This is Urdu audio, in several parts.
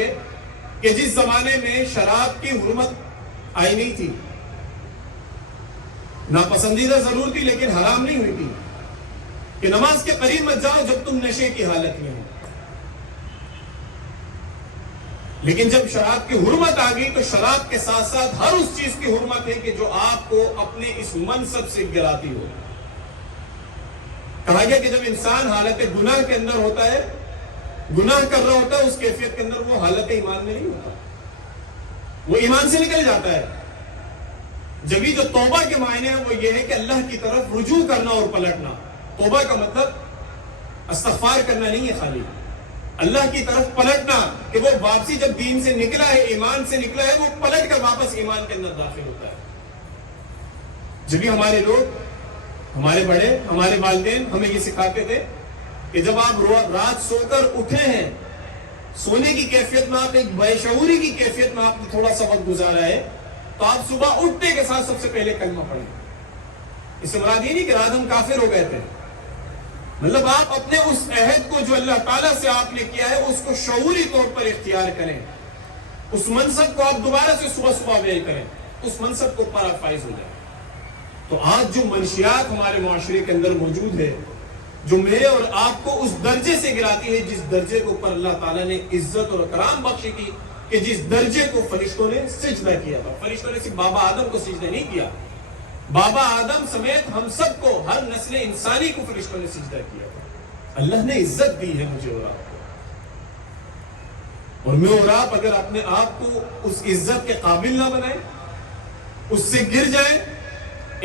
ہے کہ جس زمانے میں شراب کی حرمت آئی نہیں تھی، ناپسندیدہ ضرور تھی لیکن حرام نہیں ہوئی تھی، کہ نماز کے قریب مت جاؤ جب تم نشے کی حالت میں ہو. لیکن جب شراب کی حرمت آ گئی تو شراب کے ساتھ ساتھ ہر اس چیز کی حرمت ہے کہ جو آپ کو اپنے اس منصب سے گراتی ہو. کہا گیا کہ جب انسان حالت گناہ کے اندر ہوتا ہے، گناہ کر رہا ہوتا ہے، اس کیفیت کے اندر وہ حالت ایمان میں نہیں ہوتا، وہ ایمان سے نکل جاتا ہے. جبھی جو توبہ کے معنی ہے وہ یہ ہے کہ اللہ کی طرف رجوع کرنا اور پلٹنا. توبہ کا مطلب استغفار کرنا نہیں ہے، خالی اللہ کی طرف پلٹنا، کہ وہ واپسی جب دین سے نکلا ہے، ایمان سے نکلا ہے، وہ پلٹ کر واپس ایمان کے اندر داخل ہوتا ہے. جبھی ہمارے لوگ، ہمارے بڑے، ہمارے والدین ہمیں یہ سکھاتے تھے کہ جب آپ رات سو کر اٹھے ہیں، سونے کی کیفیت میں آپ ایک بے شعوری کی کیفیت میں آپ نے تھوڑا سا وقت گزارا ہے، تو آپ صبح اٹھنے کے ساتھ سب سے پہلے کلمہ پڑھیں. اس سے مراد یہ نہیں کہ رات ہم کافر ہو گئے تھے، مطلب آپ اپنے اس عہد کو جو اللہ تعالیٰ سے آپ نے کیا ہے اس کو شعوری طور پر اختیار کریں، اس منصب کو آپ دوبارہ سے صبح صبح بیان کریں، اس منصب کو پر آپ فائز ہو جائیں. تو آج جو منشیات ہمارے معاشرے کے اندر موجود ہے، جو میرے اور آپ کو اس درجے سے گراتی ہے جس درجے کو پر اللہ تعالیٰ نے عزت اور اکرام بخشی تھی، کہ جس درجے کو فرشتوں نے سجدہ کیا تھا. فرشتوں نے صرف بابا آدم کو سجدہ نہیں کیا، بابا آدم سمیت ہم سب کو، ہر نسل انسانی کو فرشتوں نے سجدہ کیا تھا. اللہ نے عزت دی ہے مجھے اور آپ کو، اور میں اور آپ اگر اپنے آپ کو اس عزت کے قابل نہ بنائیں، اس سے گر جائیں،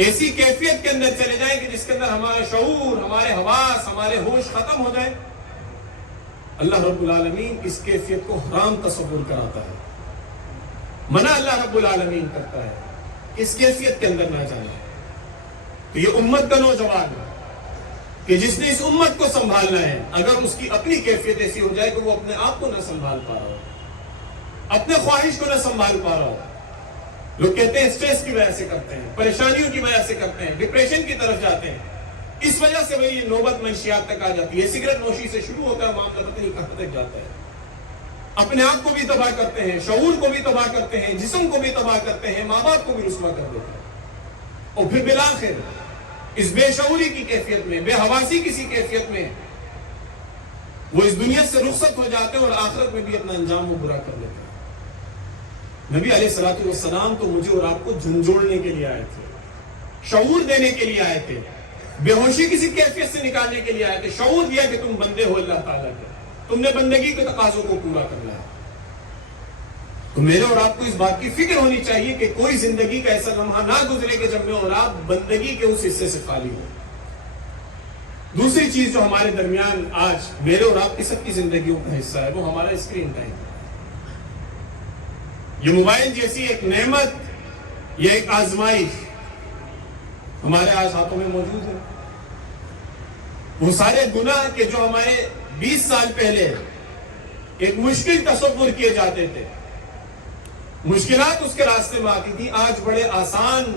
ایسی کیفیت کے اندر چلے جائیں کہ جس کے اندر ہمارا شعور، ہمارے حواس، ہمارے ہوش ختم ہو جائیں، اللہ رب العالمین اس کیفیت کو حرام تصور کراتا ہے. منع اللہ رب العالمین کرتا ہے اس کیفیت کے اندر نہ جانا. تو یہ امت کا نوجوان ہے کہ جس نے اس امت کو سنبھالنا ہے، اگر اس کی اپنی کیفیت ایسی ہو جائے کہ وہ اپنے آپ کو نہ سنبھال پا رہا ہو، اپنے خواہش کو نہ سنبھال پا رہا ہو. لوگ کہتے ہیں اسٹریس کی وجہ سے کرتے ہیں، پریشانیوں کی وجہ سے کرتے ہیں، ڈپریشن کی طرف جاتے ہیں، اس وجہ سے وہی نوبت منشیات تک آ جاتی ہے. سگریٹ نوشی سے شروع ہوتا ہے معاملہ، پتہ نہیں کہاں تک جاتا ہے. اپنے آپ کو بھی تباہ کرتے ہیں، شعور کو بھی تباہ کرتے ہیں، جسم کو بھی تباہ کرتے ہیں، ماں باپ کو بھی رسوا کر دیتے ہیں، اور پھر بالآخر اس بے شعوری کی کیفیت میں، بے حواسی کسی کیفیت میں وہ اس دنیا سے رخصت ہو جاتے ہیں اور آخرت میں بھی اپنا انجام وہ برا کر لیتے ہیں. نبی علیہ الصلوۃ والسلام تو مجھے اور آپ کو جھنجھوڑنے کے لیے آئے تھے، شعور دینے کے لیے آئے تھے، بے ہوشی کسی کیفیت سے نکالنے کے لیے آئے تھے. شعور دیا کہ تم بندے ہو اللہ تعالیٰ کے، تم نے بندگی کے تقاضوں کو پورا کرنا ہے. تو میرے اور آپ کو اس بات کی فکر ہونی چاہیے کہ کوئی زندگی کا ایسا لمحہ نہ گزرے کہ جب میں اور آپ بندگی کے اس حصے سے خالی ہو. دوسری چیز جو ہمارے درمیان آج میرے اور آپ کی سب کی زندگیوں کا حصہ ہے، وہ ہمارا اسکرین ٹائم. یہ موبائل جیسی ایک نعمت، یہ ایک آزمائش ہمارے آج ہاتھوں میں موجود ہے. وہ سارے گناہ کے جو ہمارے 20 سال پہلے ایک مشکل تصور کیے جاتے تھے، مشکلات اس کے راستے میں آتی تھی، آج بڑے آسان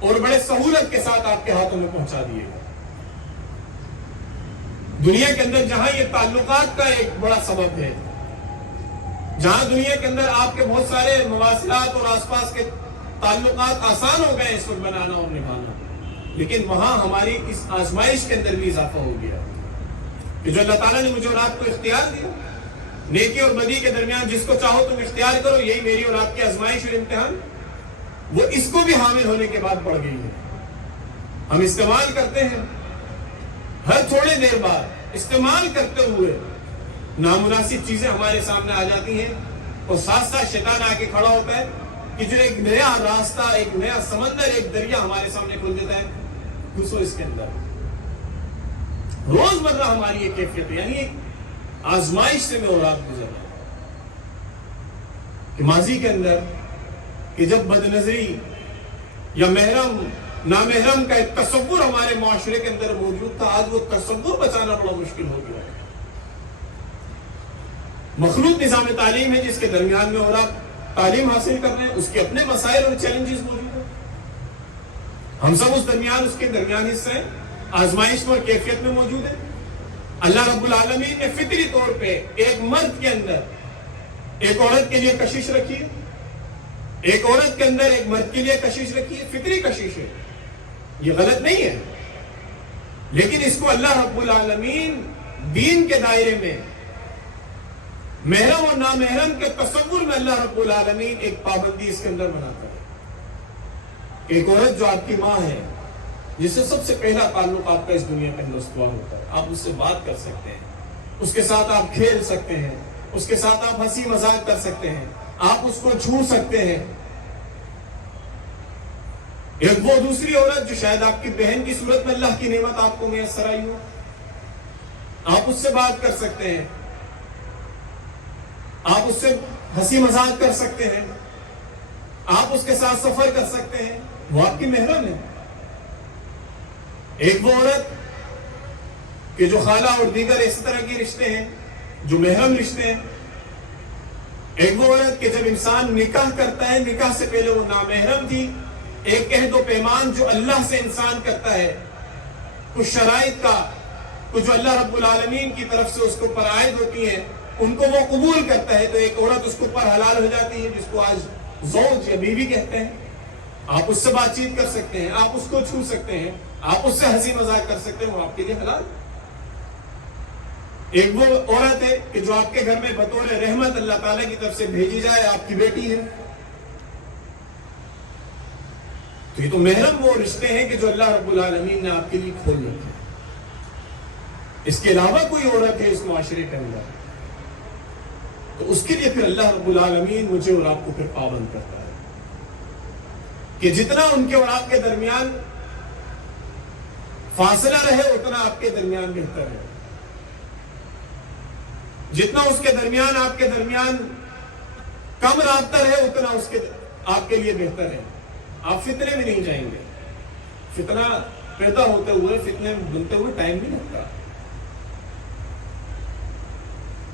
اور بڑے سہولت کے ساتھ آپ کے ہاتھوں میں پہنچا دیے گئے. دنیا کے اندر جہاں یہ تعلقات کا ایک بڑا سبب ہے، جہاں دنیا کے اندر آپ کے بہت سارے مواصلات اور آس پاس کے تعلقات آسان ہو گئے اس وقت بنانا اور نبھانا، لیکن وہاں ہماری اس آزمائش کے اندر بھی اضافہ ہو گیا کہ جو اللہ تعالیٰ نے مجھے اور آپ کو اختیار دیا، نیکی اور بدی کے درمیان جس کو چاہو تم اختیار کرو، یہی میری اور آپ کی آزمائش اور امتحان، وہ اس کو بھی حامل ہونے کے بعد بڑھ گئی ہے. ہم استعمال کرتے ہیں، ہر تھوڑے دیر بعد استعمال کرتے ہوئے نامناسب چیزیں ہمارے سامنے آ جاتی ہیں، اور ساتھ ساتھ شیطان آ کے کھڑا ہوتا ہے کہ جو ایک نیا راستہ، ایک نیا سمندر، ایک دریا ہمارے سامنے کھول دیتا ہے، گھسو اس کے اندر. روز مرہ ہماری یہ کیفیت ہے، یعنی ایک آزمائش سے میں اور آپ گزرنا کہ ماضی کے اندر کہ جب بد نظری یا محرم نامحرم کا ایک تصور ہمارے معاشرے کے اندر موجود تھا، آج وہ تصور بچانا بڑا مشکل ہو گیا ہے. مخلوط نظام تعلیم ہے جس کے درمیان میں اور آپ تعلیم حاصل کر رہے ہیں، اس کے اپنے مسائل اور چیلنجز موجود ہیں. ہم سب اس درمیان، اس کے درمیان حصہ ہیں، آزمائش میں اور کیفیت میں موجود ہیں. اللہ رب العالمین نے فطری طور پہ ایک مرد کے اندر ایک عورت کے لیے کشش رکھی ہے، ایک عورت کے اندر ایک مرد کے لیے کشش رکھی ہے، فطری کشش ہے، یہ غلط نہیں ہے، لیکن اس کو اللہ رب العالمین دین کے دائرے میں محرم اور نامحرم کے تصور میں اللہ رب العالمین ایک پابندی اس کے اندر بناتا ہے۔ ایک عورت جو آپ کی ماں ہے، جس سے سب سے پہلا تعلق آپ کا اس دنیا کے اندر استوار ہوتا ہے، آپ اس سے بات کر سکتے ہیں، اس کے ساتھ آپ کھیل سکتے ہیں، اس کے ساتھ آپ ہنسی مذاق کر سکتے ہیں، آپ اس کو چھو سکتے ہیں۔ ایک وہ دوسری عورت جو شاید آپ کی بہن کی صورت میں اللہ کی نعمت آپ کو میسر آئی ہو، آپ اس سے بات کر سکتے ہیں، آپ اس سے ہنسی مذاق کر سکتے ہیں، آپ اس کے ساتھ سفر کر سکتے ہیں، وہ آپ کی محرم ہے۔ ایک وہ عورت کہ جو خالہ اور دیگر اس طرح کی رشتے ہیں جو محرم رشتے ہیں، ایک وہ عورت کہ جب انسان نکاح کرتا ہے، نکاح سے پہلے وہ نامحرم تھی، ایک عہد و پیمان جو اللہ سے انسان کرتا ہے، کچھ شرائط کا، کچھ جو اللہ رب العالمین کی طرف سے اس کو پر عائد ہوتی ہیں، ان کو وہ قبول کرتا ہے، تو ایک عورت اس کو پر حلال ہو جاتی ہے، جس کو آج زوج یا بیوی کہتے ہیں۔ آپ اس سے بات چیت کر سکتے ہیں، آپ اس کو چھو سکتے ہیں، آپ اس سے ہنسی مذاق کر سکتے ہیں، وہ آپ کے لیے حلال۔ ایک وہ عورت ہے کہ جو آپ کے گھر میں بطور رحمت اللہ تعالیٰ کی طرف سے بھیجی جائے، آپ کی بیٹی ہے، تو یہ تو محرم وہ رشتے ہیں کہ جو اللہ رب العالمین نے آپ کے لیے کھول رکھے۔ اس کے علاوہ کوئی عورت ہے اس معاشرے کے اندر، تو اس کے لیے پھر اللہ رب العالمین مجھے اور آپ کو پھر پابند کرتا ہے کہ جتنا ان کے اور آپ کے درمیان فاصلہ رہے، اتنا آپ کے درمیان بہتر ہے، جتنا اس کے درمیان آپ کے درمیان کم رابطہ رہے، اتنا اس کے آپ کے لیے بہتر ہے۔ آپ فتنے میں نہیں جائیں گے، فتنہ پیدا ہوتے ہوئے، فتنے بنتے ہوئے ٹائم بھی لگتا،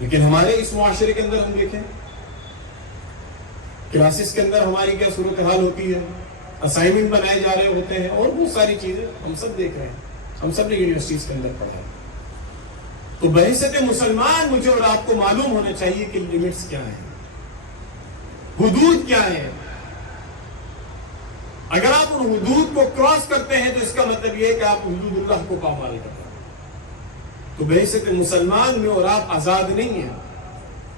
لیکن ہمارے اس معاشرے کے اندر ہم دیکھیں، کلاسز کے اندر ہماری کیا صورتحال ہوتی ہے، اسائنمنٹ بنائے جا رہے ہوتے ہیں اور بہت ساری چیزیں ہم سب دیکھ رہے ہیں، ہم سب نے یونیورسٹیز کے اندر پڑھا ہے۔ تو بحیثیت مسلمان مجھے اور آپ کو معلوم ہونا چاہیے کہ لمٹس کیا ہیں، حدود کیا ہیں۔ اگر آپ ان حدود کو کراس کرتے ہیں تو اس کا مطلب یہ ہے کہ آپ حدود اللہ کو پامال کرتے ہیں، تو بحیثیت مسلمان میں اور آپ آزاد نہیں ہیں۔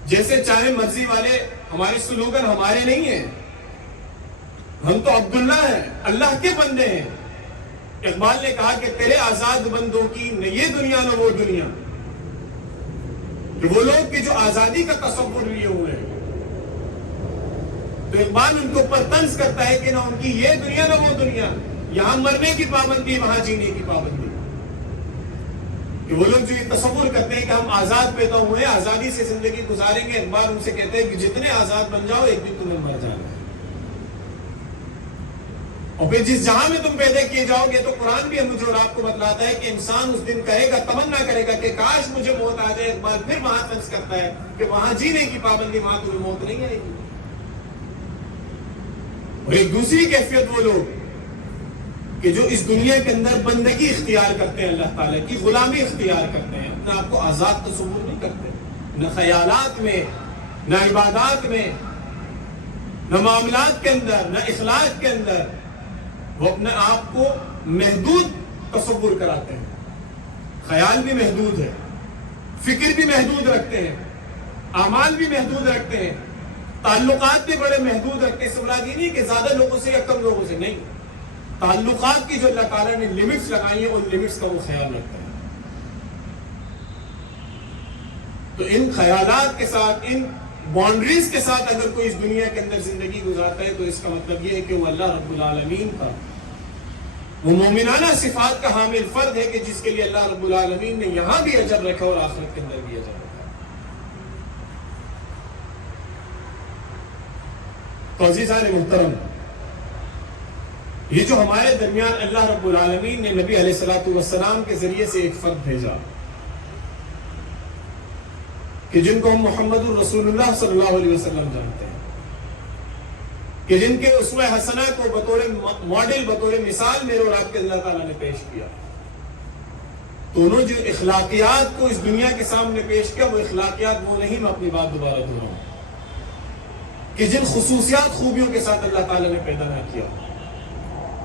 جیسے چاہے مرضی والے ہمارے سلوگن ہمارے نہیں ہیں، ہم تو عبداللہ ہیں، اللہ کے بندے ہیں۔ اقبال نے کہا کہ تیرے آزاد بندوں کی نہ یہ دنیا نہ وہ دنیا، کہ وہ لوگ کہ جو آزادی کا تصور لیے ہوئے ہیں، تو اقبال ان کے اوپر طنز کرتا ہے کہ نہ ان کی یہ دنیا نہ وہ دنیا، یہاں مرنے کی پابندی، وہاں جینے کی پابندی، کہ وہ لوگ جو یہ تصور کرتے ہیں کہ ہم آزاد پیدا ہوئے ہیں، آزادی سے زندگی گزاریں گے۔ اقبال ان سے کہتے ہیں کہ جتنے آزاد بن جاؤ، ایک دن تمہیں مر جانا ہے، اور پھر جس جہاں میں تم پیدا کیے جاؤ گے، تو قرآن بھی مجھے اور آپ کو بتلاتا ہے کہ انسان اس دن کہے گا، تمنا کرے گا کہ کاش مجھے موت آ جائے۔ اقبال پھر وہاں طنز کرتا ہے کہ وہاں جینے کی پابندی، وہاں تمہیں موت نہیں آئے گی۔ اور ایک دوسری کیفیت وہ لوگ کہ جو اس دنیا کے اندر بندگی اختیار کرتے ہیں، اللہ تعالیٰ کی غلامی اختیار کرتے ہیں، اپنے آپ کو آزاد تصور نہیں کرتے، نہ خیالات میں، نہ عبادات میں، نہ معاملات کے اندر، نہ اخلاق کے اندر، وہ اپنے آپ کو محدود تصور کراتے ہیں۔ خیال بھی محدود ہے، فکر بھی محدود رکھتے ہیں، اعمال بھی محدود رکھتے ہیں، تعلقات بھی بڑے محدود رکھتے ہیں۔ اس مراد یہ نہیں کہ زیادہ لوگوں سے یا کم لوگوں سے نہیں، تعلقات کی جو اللہ تعالیٰ نے لمٹس لگائی ہیں، ان لمٹس کا وہ خیال رکھتا ہے۔ تو ان خیالات کے ساتھ، ان باؤنڈریز کے ساتھ اگر کوئی اس دنیا کے اندر زندگی گزارتا ہے، تو اس کا مطلب یہ ہے کہ وہ اللہ رب العالمین کا وہ مومنانہ صفات کا حامل فرد ہے، کہ جس کے لیے اللہ رب العالمین نے یہاں بھی اجر رکھا اور آخرت کے اندر بھی اجر رکھا۔ تو عزیزان محترم، یہ جو ہمارے درمیان اللہ رب العالمین نے نبی علیہ الصلوۃ والسلام کے ذریعے سے ایک فرد بھیجا، کہ جن کو ہم محمد الرسول اللہ صلی اللہ علیہ وسلم جانتے ہیں، کہ جن کے اسوہ حسنہ کو بطور ماڈل، بطور مثال میرے اور آپ کے اللہ تعالیٰ نے پیش کیا، تو انہوں جو اخلاقیات کو اس دنیا کے سامنے پیش کیا، وہ اخلاقیات وہ نہیں، میں اپنی بات دوبارہ دہراؤں، کہ جن خصوصیات خوبیوں کے ساتھ اللہ تعالیٰ نے پیدا نہ کیا.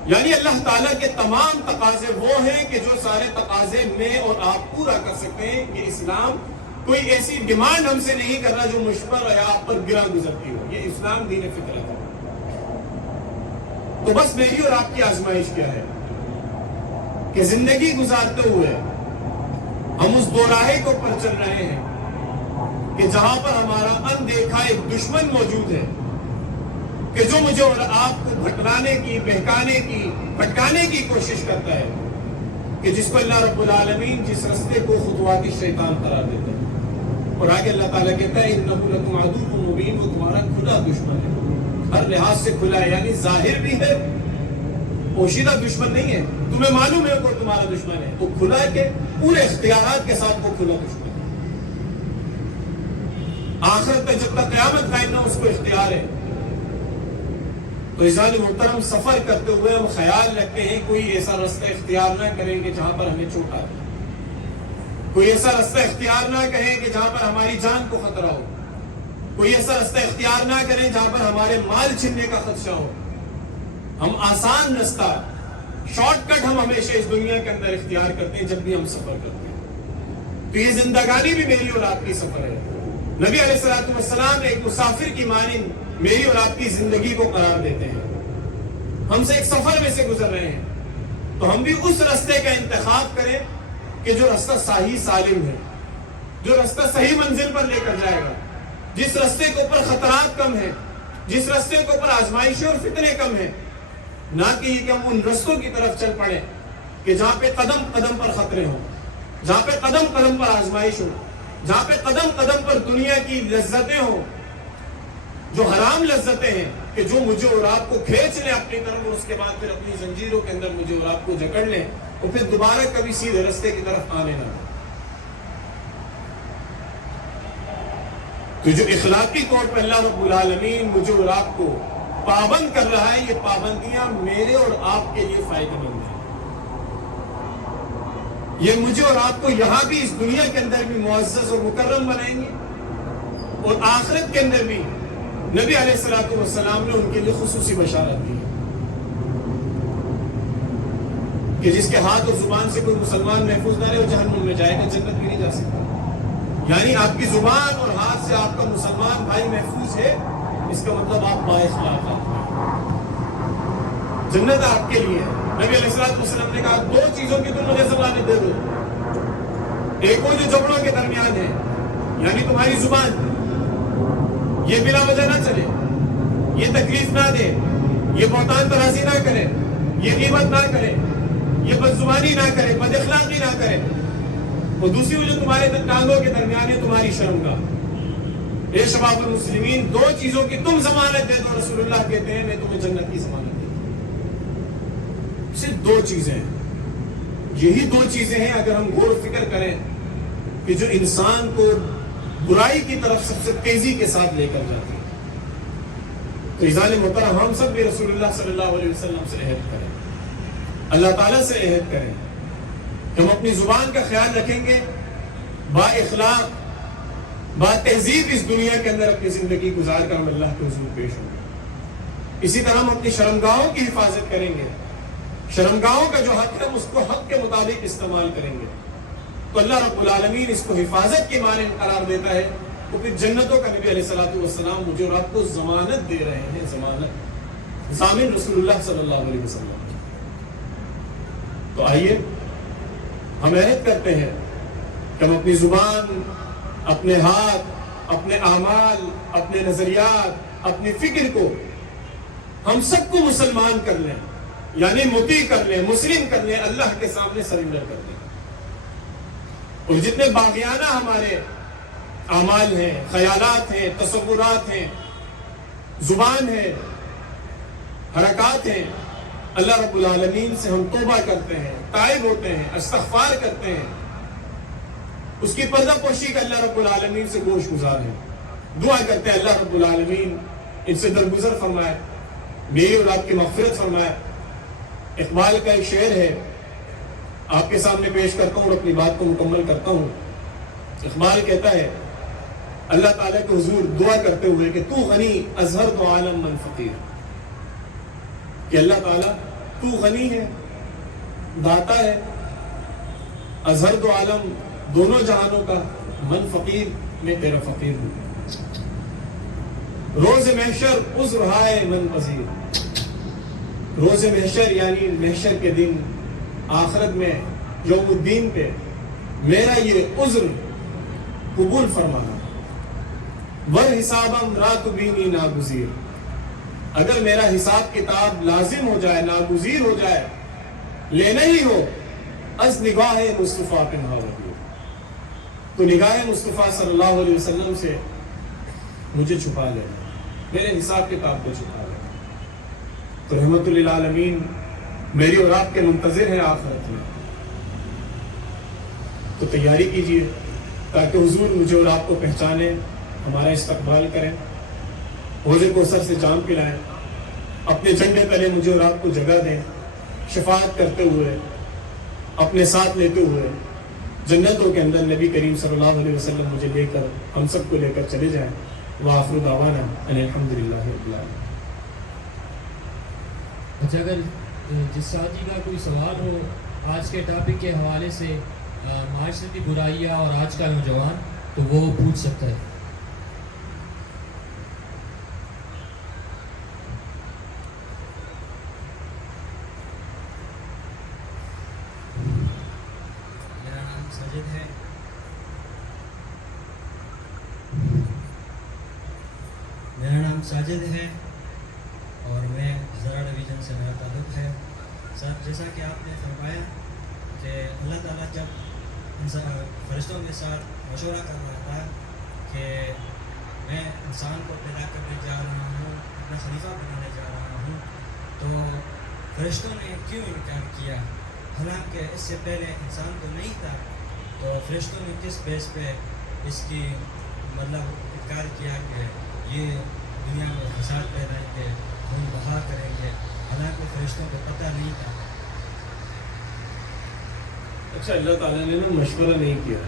یعنی اللہ تعالیٰ کے تمام تقاضے وہ ہیں کہ جو سارے تقاضے میں اور آپ پورا کر سکتے ہیں. یہ اسلام کوئی ایسی ڈیمانڈ ہم سے نہیں کر رہا جو مجھ پر یا آپ پر گرا گزرتی ہو. یہ اسلام دین فطرت ہے. تو بس میری اور آپ کی آزمائش کیا ہے کہ زندگی گزارتے ہوئے ہم اس دو راہے کو پر چل رہے ہیں کہ جہاں پر ہمارا اندیکھا ایک دشمن موجود ہے کہ جو مجھے اور آپ کو بھٹکانے کی، بہکانے کی، بھٹکانے کی کوشش کرتا ہے، کہ جس کو اللہ رب العالمین جس رستے کو خطوات شیطان قرار دیتا ہے. اور آگے اللہ تعالیٰ کہتا ہے اِنَّهُ لَكُمْ عَدُوٌّ مُبِينٌ، وہ تمہارا کھلا دشمن ہے، ہر لحاظ سے کھلا ہے. یعنی ظاہر بھی ہے، پوشیدہ دشمن نہیں ہے، تمہیں معلوم ہے کہ تمہارا دشمن ہے، تو کھلا ہے کہ پورے اختیارات کے ساتھ وہ کھلا دشمن ہے. آخرت تک جب تک قیامت قائم نہ اس کو اختیار ہے. تو عزیزان محترم، سفر کرتے ہوئے ہم خیال رکھتے ہیں کوئی ایسا رستہ اختیار نہ کریں کہ جہاں پر ہمیں چوٹ آئے، کوئی ایسا رستہ اختیار نہ کریں کہ جہاں پر ہماری جان کو خطرہ ہو، کوئی ایسا رستہ اختیار نہ کریں جہاں پر ہمارے مال چھننے کا خدشہ ہو. ہم آسان رستہ، شارٹ کٹ ہم ہمیشہ اس دنیا کے اندر اختیار کرتے ہیں جب بھی ہم سفر کرتے ہیں. تو یہ زندگانی بھی میری اور آپ کی سفر ہے. نبی علیہ الصلوۃ والسلام ایک مسافر کی مانند میری اور آپ کی زندگی کو قرار دیتے ہیں. ہم سے ایک سفر میں سے گزر رہے ہیں، تو ہم بھی اس رستے کا انتخاب کریں کہ جو رستہ صحیح سالم ہے، جو رستہ صحیح منزل پر لے کر جائے گا، جس رستے کے اوپر خطرات کم ہیں، جس رستے کے اوپر آزمائشیں اور فتنے کم ہیں. نہ کہ یہ کہ ہم ان رستوں کی طرف چل پڑیں کہ جہاں پہ قدم قدم پر خطرے ہوں، جہاں پہ قدم قدم پر آزمائش ہو، جہاں پہ قدم قدم پر دنیا کی لذتیں ہوں، جو حرام لذتیں ہیں کہ جو مجھے اور آپ کو کھینچ لیں اپنی طرف اور اس کے بعد پھر اپنی زنجیروں کے اندر مجھے اور آپ کو جکڑ لیں اور پھر دوبارہ کبھی سیدھے رستے کی طرف آنے نہ دیں. تو جو اخلاقی طور پر اللہ رب العالمین مجھے اور آپ کو پابند کر رہا ہے، یہ پابندیاں میرے اور آپ کے لیے فائدہ مند ہیں. یہ مجھے اور آپ کو یہاں بھی اس دنیا کے اندر بھی معزز اور مکرم بنائیں گے، اور آخرت کے اندر بھی نبی علیہ الصلوۃ والسلام نے ان کے لیے خصوصی بشارت دی کہ جس کے ہاتھ اور زبان سے کوئی مسلمان محفوظ نہ رہے وہ جہنم میں جائے گا، جنت میں نہیں جا سکتا. یعنی آپ کی زبان اور ہاتھ سے آپ کا مسلمان بھائی محفوظ ہے، اس کا مطلب آپ بااخلاق ہیں، جنت آپ کے لیے ہے. نبی علیہ الصلوۃ والسلام نے کہا دو چیزوں کی تم مجھے زبانیں دے دو. ایک وہ جو جبڑوں کے درمیان ہے، یعنی تمہاری زبان، یہ بلا وجہ نہ چلے، یہ تکلیف نہ دے، یہ بہتان ترازی نہ کرے، یہ غیبت نہ کرے، یہ بدزبانی نہ کرے، بد اخلاقی نہ کرے. اور دوسری وہ جو تمہارے ٹانگوں کے درمیان ہے، تمہاری شرمگاہ. اے شباب المسلمین، دو چیزوں کی تم ضمانت دے دو. رسول اللہ کہتے ہیں میں تمہیں جنت کی ضمانت دے دوں. صرف دو چیزیں ہیں، یہی دو چیزیں ہیں اگر ہم غور و فکر کریں کہ جو انسان کو برائی کی طرف سب سے تیزی کے ساتھ لے کر جاتی ہے. تو عزیزان محترم، ہم سب بھی رسول اللہ صلی اللہ علیہ وسلم سے عہد کریں، اللہ تعالیٰ سے عہد کریں کہ ہم اپنی زبان کا خیال رکھیں گے، با اخلاق، با تہذیب اس دنیا کے اندر اپنی زندگی گزار کر ہم اللہ کے حضور پیش ہوں گے. اسی طرح ہم اپنی شرمگاہوں کی حفاظت کریں گے، شرمگاہوں کا جو حق ہے ہم اس کو حق کے مطابق استعمال کریں گے. تو اللہ رب العالمین اس کو حفاظت کے معنی قرار دیتا ہے. تو پھر جنتوں کا نبی علیہ الصلوۃ والسلام مجھے اور آپ کو ضمانت دے رہے ہیں، ضمانت، ضامن رسول اللہ صلی اللہ علیہ وسلم. تو آئیے ہم عہد کرتے ہیں کہ ہم اپنی زبان، اپنے ہاتھ، اپنے اعمال، اپنے نظریات، اپنی فکر کو ہم سب کو مسلمان کر لیں، یعنی مطیع کر لیں، مسلم کر لیں، اللہ کے سامنے سرنڈر کر لیں. اور جتنے باغیانہ ہمارے اعمال ہیں، خیالات ہیں، تصورات ہیں، زبان ہے، حرکات ہیں، اللہ رب العالمین سے ہم توبہ کرتے ہیں، تائب ہوتے ہیں، استغفار کرتے ہیں، اس کی پردہ پوشی کا اللہ رب العالمین سے گوش گزار ہے. دعا کرتے ہیں اللہ رب العالمین ان سے درگزر فرمائے، میری اور آپ کی مغفرت فرمائے. اقبال کا ایک شعر ہے آپ کے سامنے پیش کرتا ہوں اور اپنی بات کو مکمل کرتا ہوں. اقبال کہتا ہے اللہ تعالیٰ کے حضور دعا کرتے ہوئے کہ تو غنی اظہر تو عالم من فقیر، کہ اللہ تعالیٰ تو غنی ہے، داتا ہے، اظہر تو عالم دونوں جہانوں کا، من فقیر میں تیرا فقیر ہوں. روز محشر عذر ہائے من پذیر، روز محشر یعنی محشر کے دن، آخرت میں یوم الدین پہ میرا یہ عذر قبول فرمانا. ور حسابم رات بینی ناگزیر، اگر میرا حساب کتاب لازم ہو جائے، ناگزیر ہو جائے، لینا ہی ہو، از نگاہ مصطفیٰ پنہا وحی، تو نگاہ مصطفیٰ صلی اللہ علیہ وسلم سے مجھے چھپا لے، میرے حساب کتاب کو چھپا لے. تو رحمت للعالمین میری اور آپ کے منتظر ہیں آخرت میں، تو تیاری کیجیے تاکہ حضور مجھے اور آپ کو پہچانے، ہمارا استقبال کریں، حوض کوثر سے جام پلائیں، اپنے جھنڈے تلے مجھے اور آپ کو جگہ دیں، شفاعت کرتے ہوئے، اپنے ساتھ لیتے ہوئے جنتوں کے اندر نبی کریم صلی اللہ علیہ وسلم مجھے لے کر، ہم سب کو لے کر چلے جائیں. وآخر دعوانا ان الحمدللہ رب العالمین. اچھا، اگر جس ساتھی کا کوئی سوال ہو آج کے ٹاپک کے حوالے سے، معاشرتی برائیاں اور آج کا نوجوان، تو وہ پوچھ سکتا ہے. میرا نام ساجد ہے. اور میں ہزارہ ڈویژن سے میرا تعلق ہے. سر، جیسا کہ آپ نے فرمایا کہ اللہ تعالیٰ جب فرشتوں کے ساتھ مشورہ کر رہا تھا کہ میں انسان کو پیدا کرنے جا رہا ہوں، اپنا خلیفہ بنانے جا رہا ہوں، تو فرشتوں نے کیوں انکار کیا؟ حالانکہ اس سے پہلے انسان تو نہیں تھا، تو فرشتوں نے کس بیس پہ اس کی انکار کیا کہ یہ دنیا میں فساد پیدا کے خون بہا کریں گے، حالانکہ فرشتوں کو پتہ نہیں تھا. اچھا، اللہ تعالیٰ نے مشورہ نہیں کیا،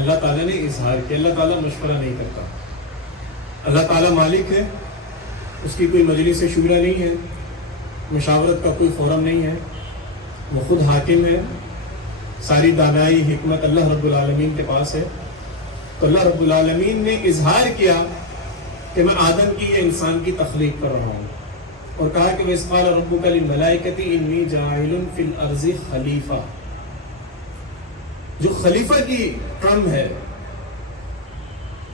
اللہ تعالیٰ نے اظہار کیا. اللہ تعالیٰ مشورہ نہیں کرتا. اللہ تعالیٰ مالک ہے، اس کی کوئی مجلس شورا نہیں ہے، مشاورت کا کوئی فورم نہیں ہے، وہ خود حاکم ہے. ساری دانائی حکمت اللہ رب العالمین کے پاس ہے. تو اللہ رب العالمین نے اظہار کیا کہ میں آدم کی یا انسان کی تخلیق کر رہا ہوں، اور کہا کہ وَإِذْ قَالَ رَبُّكَ لِلْمَلَائِكَةِ إِنِّي جَاعِلٌ فِي الْأَرْضِ خلیفہ، جو خلیفہ کی ٹرم ہے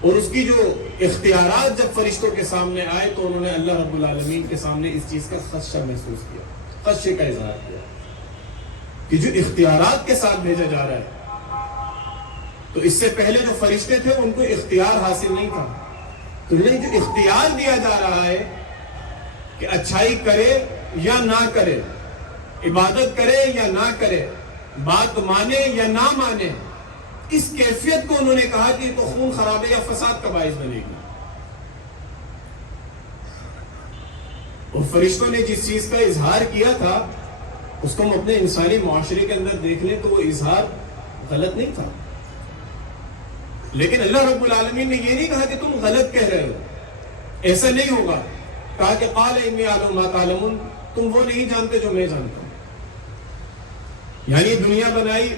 اور اس کی جو اختیارات جب فرشتوں کے سامنے آئے تو انہوں نے اللہ رب العالمین کے سامنے اس چیز کا خدشہ محسوس کیا، خدشے کا اظہار کیا کہ جو اختیارات کے ساتھ بھیجا جا رہا ہے، تو اس سے پہلے جو فرشتے تھے ان کو اختیار حاصل نہیں تھا. تو انہیں جو اختیار دیا جا رہا ہے کہ اچھائی کرے یا نہ کرے، عبادت کرے یا نہ کرے، بات مانے یا نہ مانے، اس کیفیت کو انہوں نے کہا کہ یہ تو خون خرابے یا فساد کا باعث بنے گی. اور فرشتوں نے جس چیز کا اظہار کیا تھا اس کو ہم اپنے انسانی معاشرے کے اندر دیکھ لیں تو وہ اظہار غلط نہیں تھا. لیکن اللہ رب العالمین نے یہ نہیں کہا کہ تم غلط کہہ رہے ہو، ایسا نہیں ہوگا. کہا کہ قال انی اعلم ما تعلمون، تم وہ نہیں جانتے جو میں جانتا ہوں. یعنی دنیا بنائی،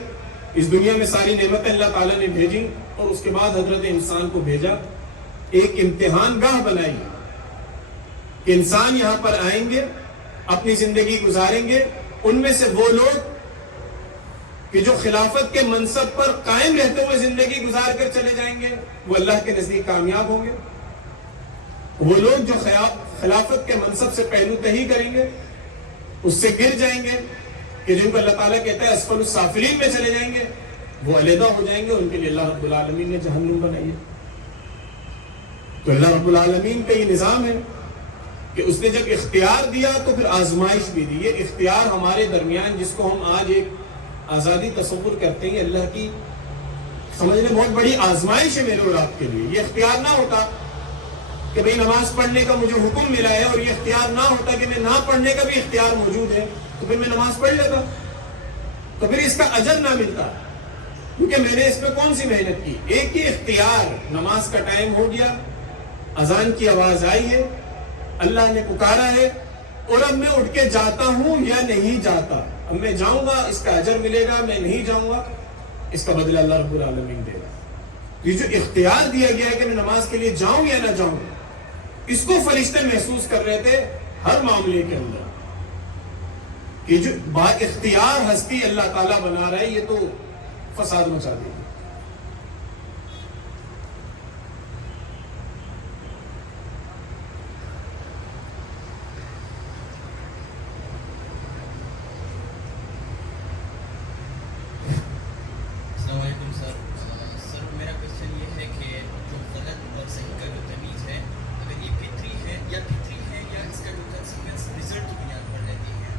اس دنیا میں ساری نعمتیں اللہ تعالیٰ نے بھیجی، اور اس کے بعد حضرت انسان کو بھیجا، ایک امتحان گاہ بنائی کہ انسان یہاں پر آئیں گے، اپنی زندگی گزاریں گے. ان میں سے وہ لوگ کہ جو خلافت کے منصب پر قائم رہتے ہوئے زندگی گزار کر چلے جائیں گے وہ اللہ کے نزدیک کامیاب ہوں گے. وہ لوگ جو خلافت کے منصب سے پہلو تہی کریں گے، اس سے گر جائیں گے، کہ جن کو اللہ تعالیٰ کہتا ہے اسفل السافلین میں چلے جائیں گے، وہ علیحدہ ہو جائیں گے. ان کے لیے اللہ رب العالمین نے جہنم بنائی ہے. تو اللہ رب العالمین کا یہ نظام ہے کہ اس نے جب اختیار دیا تو پھر آزمائش بھی دی. یہ اختیار ہمارے درمیان جس کو ہم آج ایک آزادی تصور کرتے ہیں، اللہ کی سمجھنے بہت بڑی آزمائش ہے میرے اور آپ کے لیے. یہ اختیار نہ ہوتا کہ بھئی نماز پڑھنے کا مجھے حکم ملا ہے، اور یہ اختیار نہ ہوتا کہ میں نہ پڑھنے کا بھی اختیار موجود ہے، تو پھر میں نماز پڑھ لیتا. تو پھر اس کا اجر نہ ملتا، کیونکہ میں نے اس پہ کون سی محنت کی. ایک ہی اختیار، نماز کا ٹائم ہو گیا، اذان کی آواز آئی ہے، اللہ نے پکارا ہے، اور اب میں اٹھ کے جاتا ہوں یا نہیں جاتا. اب میں جاؤں گا، اس کا اجر ملے گا، میں نہیں جاؤں گا، اس کا بدلہ اللہ رب العالمین دے گا. یہ جو اختیار دیا گیا ہے کہ میں نماز کے لیے جاؤں یا نہ جاؤں، اس کو فرشتے محسوس کر رہے تھے ہر معاملے کے اندر، کہ جو با اختیار ہستی اللہ تعالیٰ بنا رہا ہے، یہ تو فساد مچا دے گا. السلام علیکم سر. سر میرا کوشچن یہ ہے کہ جو غلط اور صحیح کا جو تمیز ہے، اگر یہ فطری ہے یا اس کا جو کنسیکوینس رزلٹ کی بنیاد پر رہتی ہے.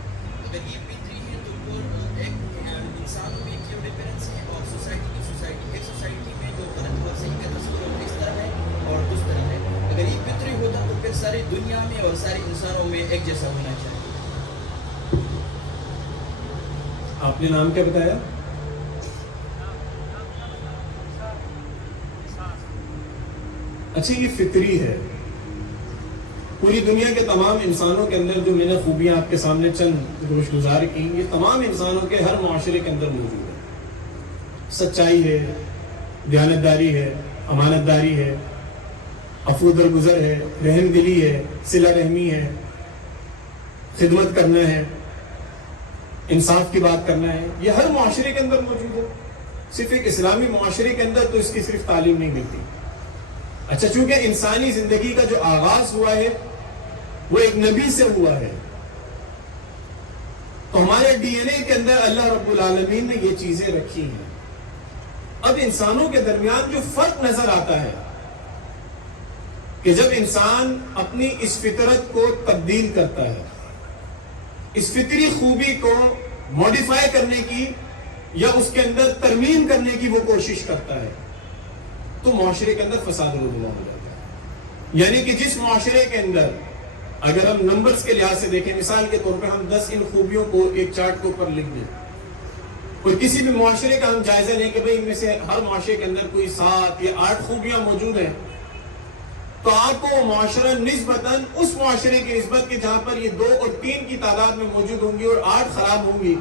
اگر یہ فطری ہے تو وہ ایک انسانوں میں کیے ہوئے پیرنٹس ہیں، اور سوسائٹی ایک سوسائٹی میں جو غلط اور صحیح کا تصور اس طرح ہے اور اس طرح ہے. اگر یہ فطری ہوتا تو پھر ساری دنیا میں اور سارے انسانوں میں ایک جیسا ہونا چاہیے. آپ نے نام کیا بتایا؟ اچھا، یہ فطری ہے. پوری دنیا کے تمام انسانوں کے اندر جو میں نے خوبیاں آپ کے سامنے چند گوش گزار کی، یہ تمام انسانوں کے ہر معاشرے کے اندر موجود ہے. سچائی ہے، دیانتداری ہے، امانت داری ہے، عفو درگزر ہے، رحم دلی ہے، صلہ رحمی ہے، خدمت کرنا ہے، انصاف کی بات کرنا ہے. یہ ہر معاشرے کے اندر موجود ہے. صرف ایک اسلامی معاشرے کے اندر تو اس کی صرف تعلیم نہیں ملتی. اچھا، چونکہ انسانی زندگی کا جو آغاز ہوا ہے وہ ایک نبی سے ہوا ہے، تو ہمارے ڈی این اے کے اندر اللہ رب العالمین نے یہ چیزیں رکھی ہیں. اب انسانوں کے درمیان جو فرق نظر آتا ہے کہ جب انسان اپنی اس فطرت کو تبدیل کرتا ہے، اس فطری خوبی کو موڈیفائی کرنے کی یا اس کے اندر ترمیم کرنے کی وہ کوشش کرتا ہے، تو معاشرے کے اندر فساد رونما ہو جاتا ہے. یعنی کہ جس معاشرے کے اندر اگر ہم نمبرز کے لحاظ سے دیکھیں، مثال کے طور پہ ہم 10 ان خوبیوں کو ایک چارٹ کے اوپر لکھ دیں، کوئی کسی بھی معاشرے کا ہم جائزہ لیں کہ بھئی ان میں سے ہر معاشرے کے اندر کوئی 7 یا 8 خوبیاں موجود ہیں، تو آپ کو وہ معاشرہ نسبتاً اس معاشرے کی نسبت کہ جہاں پر یہ 2 اور 3 کی تعداد میں موجود ہوں گی اور 8 خراب ہوں گی،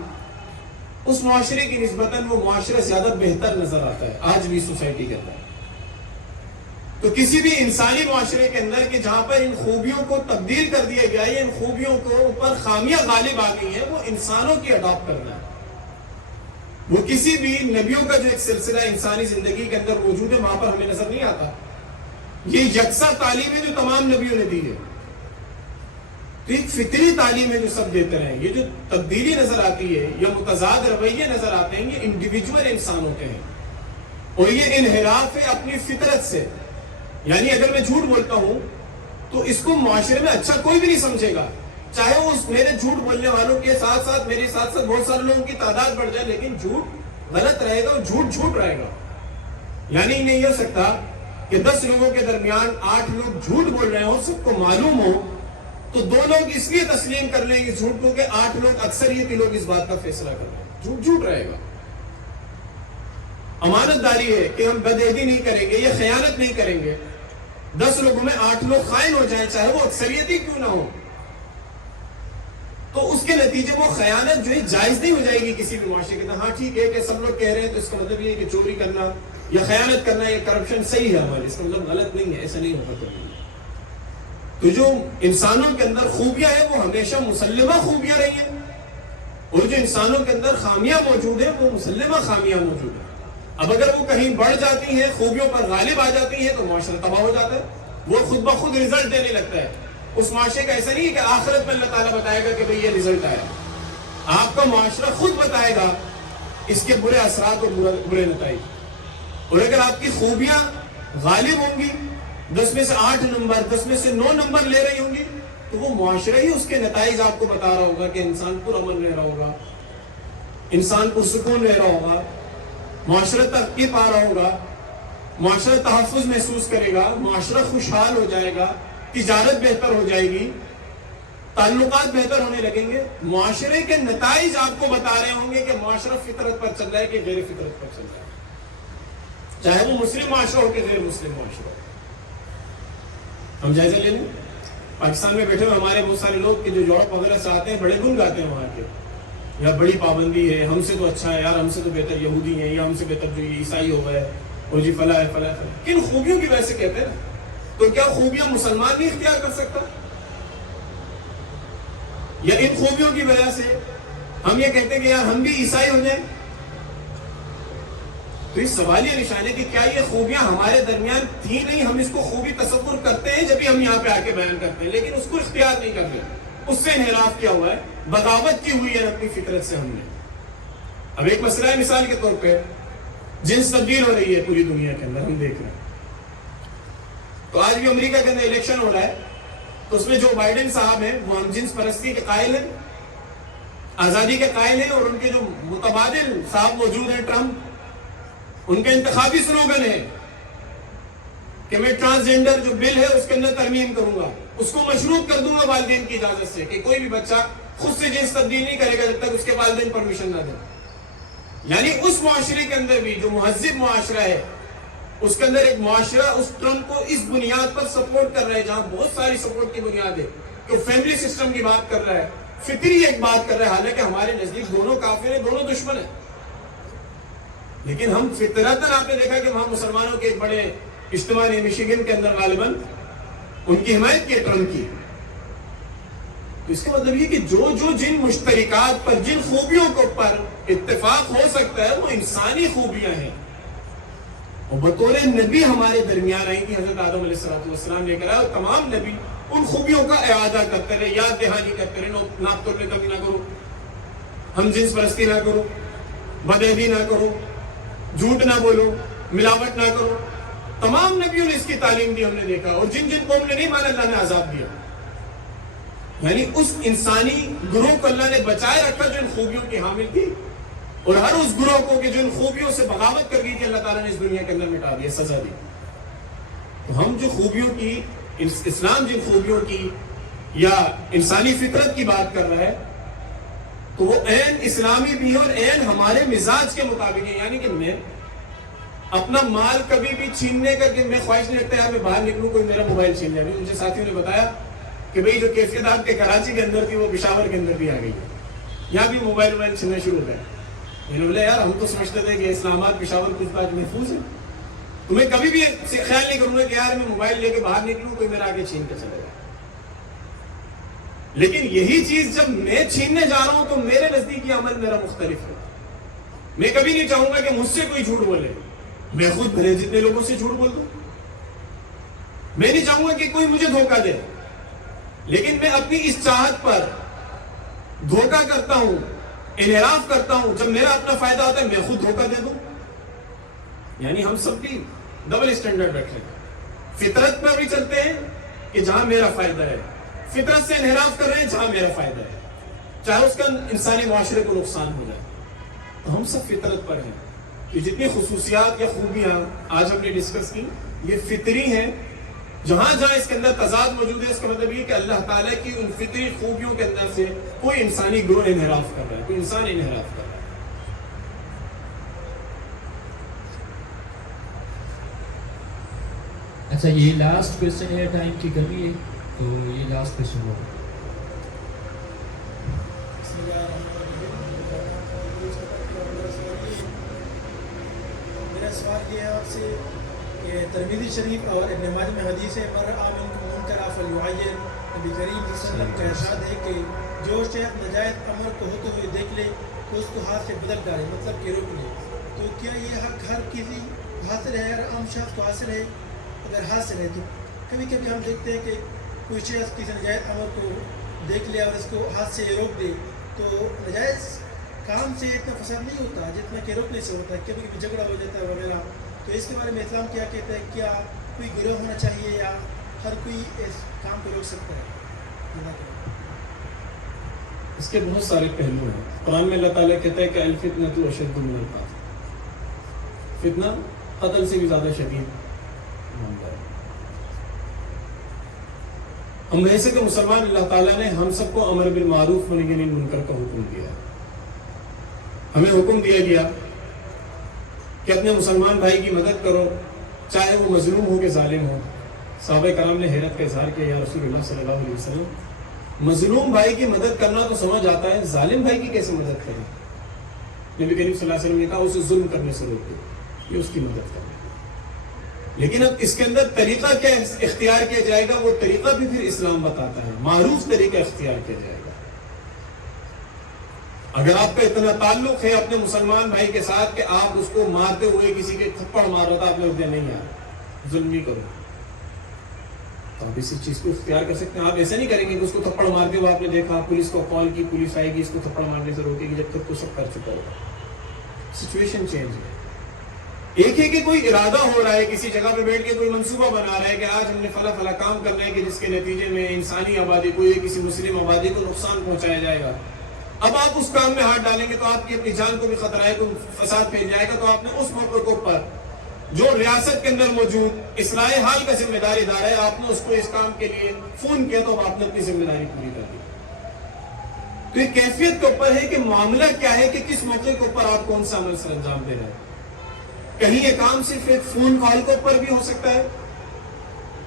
اس معاشرے کی نسبتاً وہ معاشرہ زیادہ بہتر نظر آتا ہے آج بھی سوسائٹی کے اندر. تو کسی بھی انسانی معاشرے کے اندر کہ جہاں پر ان خوبیوں کو تبدیل کر دیا گیا ہے، ان خوبیوں کو اوپر خامیاں غالب آ گئی ہیں، وہ انسانوں کی اڈاپٹ کرنا ہے. وہ کسی بھی نبیوں کا جو ایک سلسلہ انسانی زندگی کے اندر موجود ہے وہاں پر ہمیں نظر نہیں آتا. یہ یکساں تعلیم ہے جو تمام نبیوں نے دی ہے. تو ایک فطری تعلیم ہے جو سب دیتے رہے. یہ جو تبدیلی نظر آتی ہے یا متضاد رویے نظر آتے ہیں، یہ انڈیویجول انسانوں کے ہیں، اور یہ انحراف ہے اپنی فطرت سے. یعنی اگر میں جھوٹ بولتا ہوں تو اس کو معاشرے میں اچھا کوئی بھی نہیں سمجھے گا، چاہے وہ میرے جھوٹ بولنے والوں کے ساتھ ساتھ میرے ساتھ ساتھ بہت سارے لوگوں کی تعداد بڑھ جائے، لیکن جھوٹ غلط رہے گا، جھوٹ رہے گا. یعنی نہیں ہو سکتا کہ 10 لوگوں کے درمیان 8 لوگ جھوٹ بول رہے ہوں، سب کو معلوم ہو، تو 2 لوگ اس لیے تسلیم کر لیں گے جھوٹ کو کہ 8 لوگ اکثریت کے لوگ اس بات کا فیصلہ کر رہے ہیں. جھوٹ رہے گا. امانت داری ہے کہ ہم بدعہدی نہیں کریں گے یا خیانت نہیں کریں گے. 10 لوگوں میں 8 لوگ خائن ہو جائیں، چاہے وہ اکثریتی کیوں نہ ہو، تو اس کے نتیجے وہ خیانت جو ہے جائز نہیں ہو جائے گی کسی بھی معاشرے کے اندر. ہاں ٹھیک ہے کہ سب لوگ کہہ رہے ہیں تو اس کا مطلب یہ ہے کہ چوری کرنا یا خیانت کرنا یا کرپشن صحیح ہے ہمارے، اس کا مطلب غلط نہیں ہے، ایسا نہیں ہوگا کبھی. تو جو انسانوں کے اندر خوبیاں ہیں وہ ہمیشہ مسلمہ خوبیاں رہی ہیں، اور جو انسانوں کے اندر خامیاں موجود ہیں وہ مسلمہ خامیاں موجود ہیں. اب اگر وہ کہیں بڑھ جاتی ہیں، خوبیوں پر غالب آ جاتی ہیں، تو معاشرہ تباہ ہو جاتا ہے، وہ خود بخود رزلٹ دینے لگتا ہے. اس معاشرے کا ایسا نہیں ہے کہ آخرت میں اللہ تعالیٰ بتائے گا کہ بھئی یہ رزلٹ آیا. آپ کا معاشرہ خود بتائے گا اس کے برے اثرات اور برے نتائج. اور اگر آپ کی خوبیاں غالب ہوں گی، 10 میں سے 8 نمبر 10 میں سے 9 نمبر لے رہی ہوں گی، تو وہ معاشرہ ہی اس کے نتائج آپ کو بتا رہا ہوگا کہ انسان پرامن رہ رہا ہوگا، انسان پرسکون رہ رہا ہوگا، معاشرہ ترقی پا رہا ہوگا، معاشرہ تحفظ محسوس کرے گا، معاشرہ خوشحال ہو جائے گا، تجارت بہتر ہو جائے گی. تعلقات بہتر ہونے لگیں گے, معاشرے کے نتائج آپ کو بتا رہے ہوں گے کہ معاشرہ فطرت پر چل رہا ہے کہ غیر فطرت پر چل رہا ہے, چاہے وہ مسلم معاشرہ ہو کہ غیر مسلم معاشرہ ہو. ہم جائزہ لے لیں, پاکستان میں بیٹھے ہوئے ہمارے بہت سارے لوگ کہ جو یورپ وغیرہ سے آتے ہیں بڑے گن گاتے ہیں وہاں کے, یا بڑی پابندی ہے, ہم سے تو اچھا ہے یار, ہم سے تو بہتر یہودی ہیں, یا ہم سے بہتر جو یہ عیسائی ہو گئے, اور جی فلاں ہے فلاں ہے. کن خوبیوں کی وجہ سے کہتے ہیں نا, تو کیا خوبیاں مسلمان نہیں اختیار کر سکتا؟ یا ان خوبیوں کی وجہ سے ہم یہ کہتے ہیں کہ یار ہم بھی عیسائی ہو جائیں؟ تو اس سوال یہ نشان ہے کہ کیا یہ خوبیاں ہمارے درمیان تھی نہیں, ہم اس کو خوبی تصور کرتے ہیں جب بھی ہم یہاں پہ آ کے بیان کرتے ہیں, لیکن اس کو اختیار نہیں کرتے, اس سے انحراف کیا ہوا ہے, بغاوت کی ہوئی ہے اپنی فطرت سے ہم نے. اب ایک مسئلہ ہے, مثال کے طور پہ جنس تبدیل ہو رہی ہے پوری دنیا کے اندر, ہم دیکھ رہے ہیں. تو آج بھی امریکہ کے اندر الیکشن ہو رہا ہے, تو اس میں جو بائیڈن صاحب ہیں وہ ہم جنس پرستی کے قائل ہیں, آزادی کے قائل ہیں, اور ان کے جو متبادل صاحب موجود ہیں ٹرمپ, ان کا انتخابی سلوگن ہے کہ میں ٹرانسجینڈر جو بل ہے اس کے اندر ترمیم کروں گا, اس کو مشروط کر دوں گا والدین کی اجازت سے, کہ کوئی بھی بچہ خود سے جنس تبدیل نہیں کرے گا جب تک اس کے والدین پرمیشن نہ دیں. یعنی اس معاشرے کے اندر بھی جو مہذب معاشرہ ہے, اس کے اندر ایک معاشرہ اس ٹرمپ کو اس بنیاد پر سپورٹ کر رہا ہے, جہاں بہت ساری سپورٹ کی بنیاد ہے, کہ فیملی سسٹم کی بات کر رہا ہے, فطری ایک بات کر رہا ہے, حالانکہ ہمارے نزدیک دونوں کافر ہیں, دونوں دشمن ہیں. لیکن ہم فطرتاً آپ نے دیکھا کہ وہاں مسلمانوں کے ایک بڑے اجتماع نے مشیگن کے اندر غالباً ان کی حمایت کی ٹرمپ کی. تو اس کا مطلب یہ کہ جو جن مشترکات پر, جن خوبیوں کو پر اتفاق ہو سکتا ہے وہ انسانی خوبیاں ہیں, اور بطور نبی ہمارے درمیان آئی تھی حضرت آدم علیہ السلام لے کر آئے, اور تمام نبی ان خوبیوں کا اعادہ کرتے رہے, یاد دہانی کرتے رہے, ناپ توڑ میں کمی نہ کرو, ہم جنس پرستی نہ کرو, بدعہدی نہ کرو, جھوٹ نہ بولو, ملاوٹ نہ کرو. تمام نبیوں نے اس کی تعلیم دی, ہم نے دیکھا, اور جن قوم نے نہیں مانا اللہ نے عذاب دیا. یعنی اس انسانی گروہ کو اللہ نے بچائے رکھا جو ان خوبیوں کی حامل تھی, اور ہر اس گروہ کو کہ جو ان خوبیوں سے بغاوت کر گئی تھی اللہ تعالیٰ نے اس دنیا کے اندر مٹا دیا, سزا دی. تو ہم جو خوبیوں کی, اسلام جن خوبیوں کی یا انسانی فطرت کی بات کر رہا ہے, تو وہ عین اسلامی بھی ہے اور عین ہمارے مزاج کے مطابق ہے. یعنی کہ میں اپنا مال کبھی بھی چھیننے کا, کہ میں خواہش نہیں رکھتا یار میں باہر نکلوں کوئی میرا موبائل چھین جائے. مجھے ساتھیوں نے بتایا کہ بھئی جو کیفیت آپ کے کراچی کے اندر تھی وہ پشاور کے اندر بھی آ گئی ہے, یہاں بھی موبائل چھیننا شروع ہو گئے. میں نے بولا یار ہم تو سمجھتے تھے کہ اسلام آباد پشاور کچھ بات محفوظ ہے, تو میں کبھی بھی خیال نہیں کروں گا کہ یار میں موبائل لے کے باہر نکلوں کوئی میرا آگے چھین کے چلے گا. لیکن یہی چیز جب میں چھیننے جا رہا ہوں تو میرے نزدیک یہ عمل میرا مختلف ہے. میں کبھی نہیں چاہوں گا کہ مجھ سے کوئی جھوٹ بولے, میں خود بھلے جتنے لوگوں سے جھوٹ بول دوں. میں نہیں چاہوں گا کہ کوئی مجھے دھوکہ دے, لیکن میں اپنی اس چاہت پر دھوکہ کرتا ہوں, انحراف کرتا ہوں. جب میرا اپنا فائدہ ہوتا ہے میں خود دھوکہ دے دوں. یعنی ہم سب بھی ڈبل اسٹینڈرڈ رکھیں, فطرت پر بھی چلتے ہیں کہ جہاں میرا فائدہ ہے, فطرت سے انحراف کر رہے ہیں جہاں میرا فائدہ ہے, چاہے اس کا انسانی معاشرے کو نقصان ہو جائے. تو ہم سب فطرت پر ہیں. کہ جتنی خصوصیات یا خوبیاں آج ہم نے ڈسکس کی یہ فطری ہیں. جہاں جہاں اس کے اندر تضاد موجود ہے, اس کا مطلب یہ کہ اللہ تعالیٰ کی ان فطری خوبیوں کے اندر سے کوئی انسانی گروہ انحراف کر رہا ہے, کوئی انسان انحراف کر رہا ہے. اچھا, یہ لاسٹ کویسچن ہے, ٹائم کی کمی ہے تو یہ لاسٹ کویسچن ہوگا. میرا سوال یہ ہے آپ سے کہ ترمذی شریف اور ابن ماجہ میں حدیث ہے پر آمن منکر فلیعین, نبی کریم صلی اللہ علیہ وسلم کا ارشاد ہے کہ جو شخص ناجائز امر کو ہوتے ہوئے دیکھ لے تو اس کو ہاتھ سے بدل ڈالے, مطلب کہ روک لے. تو کیا یہ حق ہر کسی حاصل ہے, ہر عام شخص کو حاصل ہے؟ اگر حاصل ہے تو کبھی کبھی ہم دیکھتے ہیں کہ کوئی شخص کسی ناجائز امر کو دیکھ لے اور اس کو ہاتھ سے روک دے, تو ناجائز کام سے اتنا فساد نہیں ہوتا جتنا کہ روکنے سے ہوتا ہے, کبھی کبھی جھگڑا ہو جاتا ہے وغیرہ. تو اس کے بارے میں اسلام کیا کہتا ہے, کیا کوئی گروہ ہونا چاہیے یا ہر کوئی اس کام کو روک سکتا ہے؟ اس کے بہت سارے پہلو ہیں. قرآن میں اللہ تعالیٰ کہتا ہے کہ الفتنۃ اشد من القتل, فتنہ قتل سے بھی زیادہ شدید ہوتا ہے. ہم ویسے کہ مسلمان اللہ تعالیٰ نے ہم سب کو امر بالمعروف و نہی عن المنکر کا حکم دیا. ہمیں حکم دیا گیا کہ اپنے مسلمان بھائی کی مدد کرو, چاہے وہ مظلوم ہو کہ ظالم ہو. صحابہ کرام نے حیرت کا اظہار کیا, یا رسول اللہ صلی اللہ علیہ وسلم, مظلوم بھائی کی مدد کرنا تو سمجھ آتا ہے, ظالم بھائی کی کیسے مدد کریں؟ نبی کریم صلی اللہ علیہ وسلم نے کہا اسے ظلم کرنے سے روکو, یہ اس کی مدد کرنا. لیکن اب اس کے اندر طریقہ کیا اختیار کیا جائے گا, وہ طریقہ بھی پھر اسلام بتاتا ہے. معروف طریقہ اختیار کیا جائے گا. اگر آپ کا اتنا تعلق ہے اپنے مسلمان بھائی کے ساتھ کہ آپ اس کو مارتے ہوئے کسی کے تھپڑ مارو تو آپ نے اسے نہیں یار ظلم نہیں کرو, تو آپ اسی چیز کو اختیار کر سکتے ہیں. آپ ایسا نہیں کریں گے کہ اس کو تھپڑ مارتے ہوئے آپ نے دیکھا, پولیس کو کال کی, پولیس آئے گی, اس کو تھپڑ مارنے سے روکے گی, جب تک تو سب کر چکا ہوگا. سچویشن چینج ہے. ایک ہے کہ کوئی ارادہ ہو رہا ہے, کسی جگہ پہ بیٹھ کے کوئی منصوبہ بنا رہا ہے کہ آج ہم نے فلاں فلاں کام کرنا ہے کہ جس کے نتیجے میں انسانی آبادی کو یا کسی مسلم آبادی کو نقصان پہنچایا جائے گا. اب آپ اس کام میں ہاتھ ڈالیں گے تو آپ کی اپنی جان کو بھی خطرہ ہے, تو فساد پھیل جائے گا. تو آپ نے اس موقع کے اوپر جو ریاست کے اندر موجود اصلاح حال کا ذمہ دار ادارہ ہے, آپ نے اس کو اس کام کے لیے فون کیا تو آپ نے اپنی ذمہ داری پوری کر دی. تو یہ کیفیت کے اوپر ہے کہ معاملہ کیا ہے کہ کس موقع کے اوپر آپ کون سا عمل سر انجام دے رہے ہیں. کہیں یہ کام صرف ایک فون کال کے اوپر بھی ہو سکتا ہے,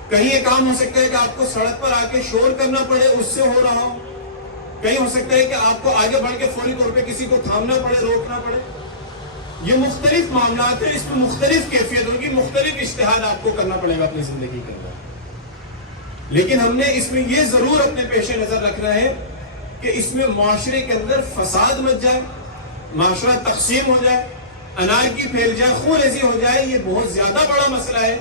کہیں یہ کام ہو سکتا ہے کہ آپ کو سڑک پر آ کے شور کرنا پڑے, اس سے ہو رہا ہو. کہیں ہو سکتا ہے کہ آپ کو آگے بڑھ کے فوری طور پہ کسی کو تھامنا پڑے, روکنا پڑے. یہ مختلف معاملات ہیں, اس میں مختلف کیفیت ہوگی, مختلف اجتہاد آپ کو کرنا پڑے گا اپنی زندگی کے اندر. لیکن ہم نے اس میں یہ ضرور اپنے پیش نظر رکھنا ہے کہ اس میں معاشرے کے اندر فساد مچ جائے, معاشرہ تقسیم ہو جائے, انارکی پھیل جائے, خون ریزی ہو جائے. یہ بہت زیادہ بڑا مسئلہ ہے.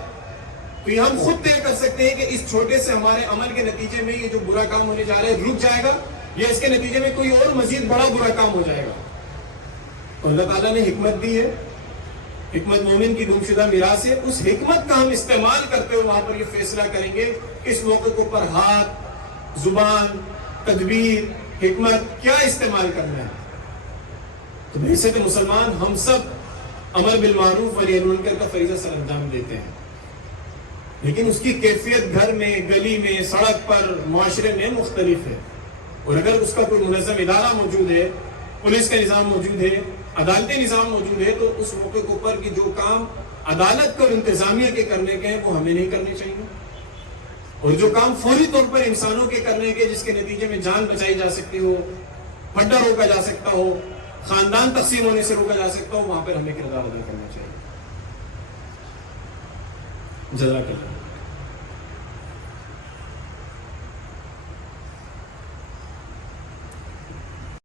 تو یہ ہم خود طے کر سکتے ہیں کہ اس چھوٹے سے ہمارے عمل کے نتیجے میں یہ جو برا کام ہونے جا رہا ہے رک جائے گا, یا اس کے نتیجے میں کوئی اور مزید بڑا برا کام ہو جائے گا. تو اللہ تعالیٰ نے حکمت دی ہے, حکمت مومن کی گم شدہ میراث ہے. اس حکمت کا ہم استعمال کرتے ہوئے وہاں پر یہ فیصلہ کریں گے کہ اس موقع کے اوپر ہاتھ, زبان, تدبیر, حکمت کیا استعمال کرنا ہے. تو بحیثیت مسلمان ہم سب امر بالمعروف و نہی عن المنکر کا فریضہ سر انجام دیتے ہیں, لیکن اس کی کیفیت گھر میں, گلی میں, سڑک پر, معاشرے میں مختلف ہے. اور اگر اس کا کوئی منظم ادارہ موجود ہے, پولیس کا نظام موجود ہے, عدالتی نظام موجود ہے, تو اس موقع کے اوپر کی جو کام عدالت اور انتظامیہ کے کرنے کے ہیں وہ ہمیں نہیں کرنے چاہیے. اور جو کام فوری طور پر انسانوں کے کرنے کے جس کے نتیجے میں جان بچائی جا سکتی ہو, پھڈا روکا جا سکتا ہو, خاندان تقسیم ہونے سے روکا جا سکتا ہو, وہاں پر ہمیں کردار ادا کرنا چاہیے. جزاک اللہ.